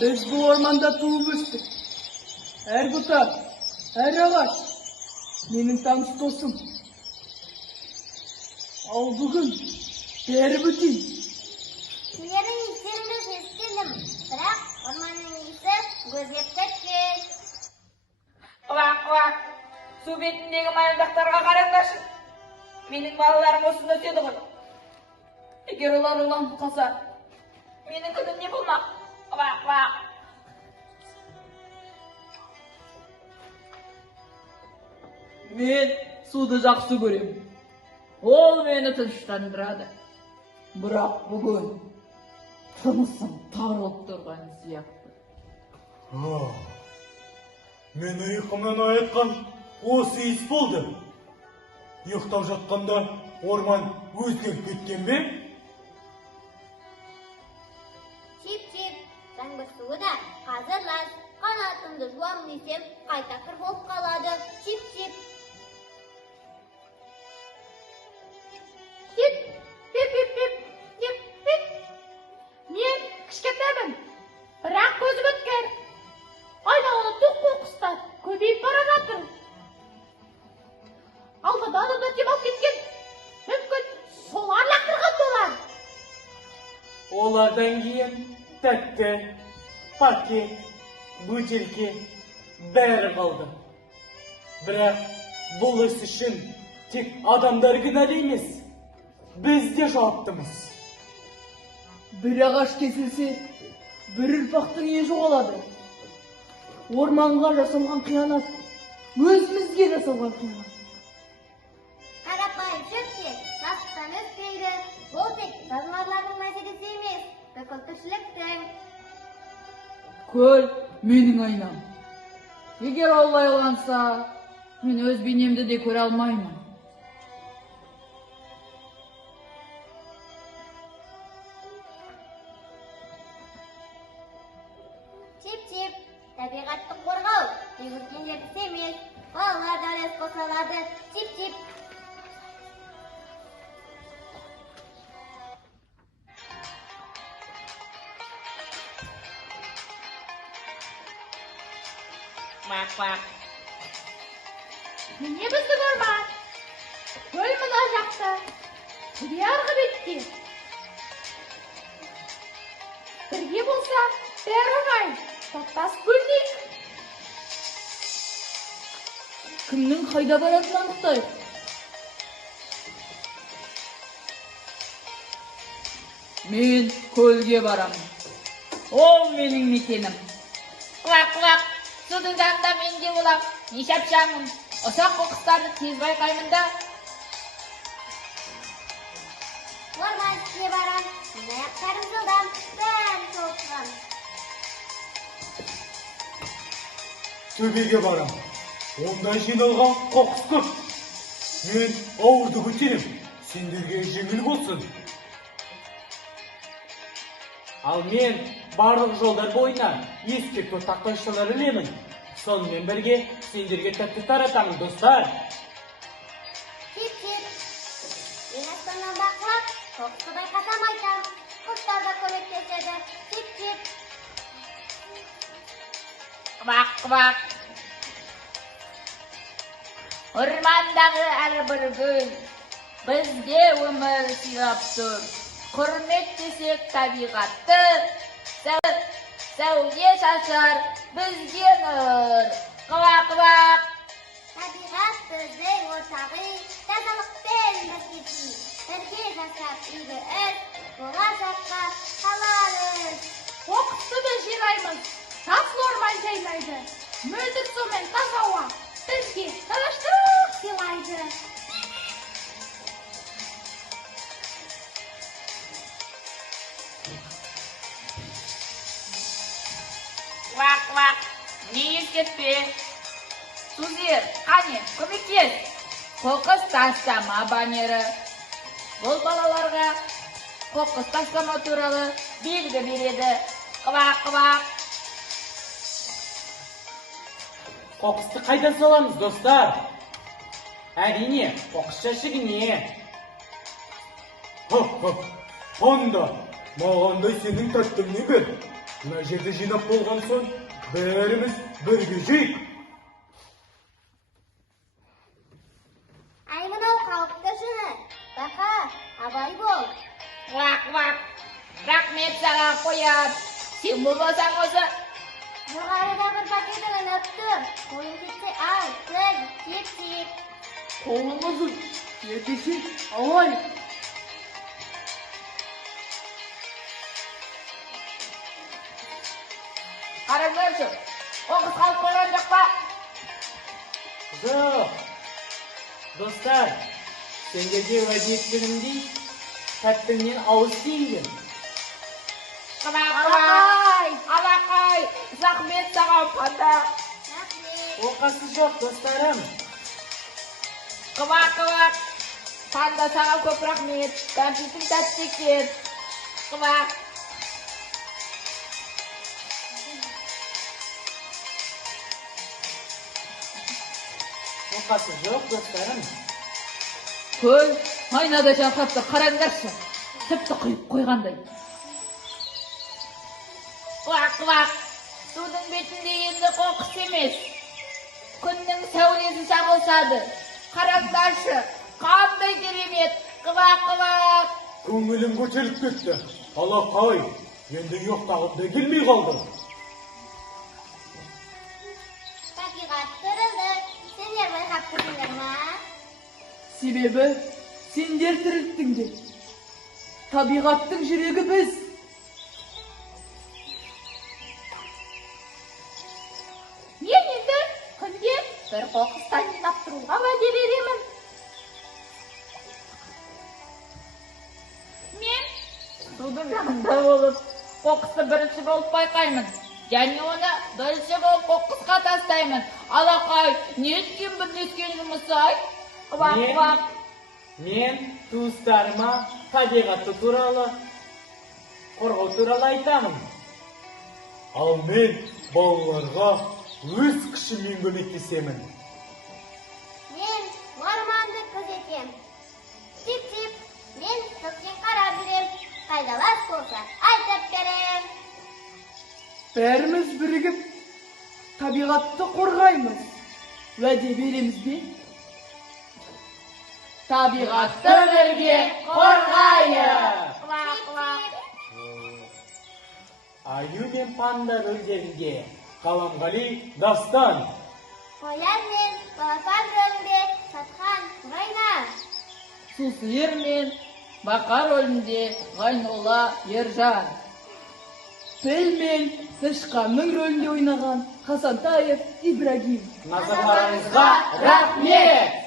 Biz bu ormanda tuğup üstük. Her buta, her ağaç benim tanış dostum. Al bugün der bütün. Sizlerin işlerinde seslendim. Bırak ormanın iyisi gözep ketken. Kıvak, su betindeki mayındaklarga karangdaşın. Menin balalarım osunda ötedi ғой. Eger ular ulanıp kalsa, menin kızım ne bulmak? Kıvak. Men suды жақсы көрем. Ол мені тыныштандырады. Бірақ бүгін тынысым тарылып тұрған сияқты. Мен ұйқымнан оятқан осы иіс болды. Ұйықтап жатқанда орман өзгеріп кеткен бе? Çip, sen bu suyu da hazırlaş. Kanatımda juamlaysam qayta kır болып qaladı. Çip. Pip. Men kishkataman. Biroq ko'zim o'tkir. Aylanada to'q qo'qqislar ko'payib bora жатыр. Aldida odamlar jim olib ketgan. Mumkin solar laqtirgan bo'lar. Олардан кейін тәтті, пакет, бөтелке бәрі қалды. Бірақ бұл іс үшін тек адамдар кінәлі емес, біз де жауаптымыз. Bir ağaç kesilse, bir ұрпақтың ие жоғалады. Орманға жасалған қиянат, өзімізге жасалған қиянат. Қарапайым шөпке тастан өспейді. Бұл тек жазмарлардың мәселесі емес, бүкіл тіршіліктің. Көл менің айнам. Егер олай оланса, мен өз бейнемді де көре алмаймын. Çip, табиғатты қорғау, жүгіргендерді емес, балалар да үлес қоса алады. Çip. Kıvak. Mine bizning orman. Ko'l mana yoqda. Yarg'i betdi. Birga bo'lsa, beravay. To'xtas gullik. Кімнің қайда баратынын анықтайық. Мен көлге барамын. Ол менің мекенім. Kıvak. Судың жанында мен де болам. Не шапшаңмын. Ұсақ қоқыстарды тез байқаймын да. Orman içine varan, ayaklarım жылдам, ben толқыған. Төбеге барам. Онда жиналған қоқыс көп. Мен ауырды көтерем. Сендерге жеңіл болсын. Ал мен барлық жолдар бойына ескерту тақтайшалар ілемін. Сонымен бірге сендерге тәтті таратамын, достар. Çip. Мен аспаннан бақылап, қоқысты байқасам айтам. Құстар да көмектеседі. Çip. Kıvak. Ormanдағы әрбір гүл бізге өмір сыйлап тұр. Құрметтесек табиғатты, сәуле шашар бізге нұр. Kıvak. Табиғат біздің ортағы, тазалықпен біргесін. Бірге жасап игі іс, болашаққа қаларыз. Qo'qqisni da жинаймыз. Tasli orman жайлайды. Мөлдір су мен таза ауа bizga talashtirib сыйлайды. Kıvak. Ne ескертпе. Сузер, қане, көмектес. Қоқыс тастама баннері. Бұл балаларға қоқыс тастама туралы белгі береді. Kıvak. Қоқысты қайдан саламыз, достар? Әрине, қоқыс жәшігіне. Онда, маған да сенің тәттіңе бер. Мына жерде жинап болған соң, бәріміз бірге жейік. Ай мынау қауіпті жыны. Бақа, абай бол. Вақ. Рахмет саған қоят. Сен болмасаң осы. Жоғарыда бір пакет ойнап тұр. Қолың кетсе ал, кір, кеп. Қолымызын ертесі алай. Қараңдаршы, оқыс қалып қойған жоқ па? Жоқ. Достар, сендерге уәде еткенімдей, тәттіңнен ауыз тиіңдер. Алақай, рахмет саған панда. Рахмет. Оқасы жоқ, достарым. Қывақ, панда саған көп рахмет. Кәмпитің тәтті екен. Қывақ. Оқасы жоқ, достарым. Көл, айнада жақапты қараңдаршы. Тіпті құйып қойғандай. Қывақ. Судың бетінде енді қоқыс емес. Күннің сәулесі шағылсады. Қараңдаршы, қандай керемет. Қывақ. Көңілім көтеріліп кетті. Алақай, енді ұйықтағым да келмей қалды. Табиғат тірілді. Сендер байқап тұрсыңдар ма? Себебі сендер тірілттіңдер. Табиғаттың жүрегі біз. Мен енді күнде бір қоқыстан жинап тұруға уәде беремін. Мен судың жанында болып, қоқысты бірінші болып байқаймын. Және оны бірінші болып қоқысқа тастаймын. Алақай, неткен бірлескен жұмысы ай? Қывақ. Мен туыстарыма табиғаты туралы, қорғау туралы айтамын. Ал мен балаларға өз күшіммен көмектесемін. Мен орманды күзетем. Тип, мен көктен қарап жүрем. Қайдалас болса айтып берем. Бәріміз бірігіп табиғатты қорғаймыз. Уәде береміз бе? Табиғатты бірге қорғайық. Аю мен панда рөлдерінде Қаламғали Дастан. Қоян мен балапан рөлінде Сатқан Райна. Сусыр мен бақа рөлінде Ғайнолла Ержан. Піл мен тышқанның рөлінде ойнаған Хасантаев Ибрагим. Назарларыңызға рахмет!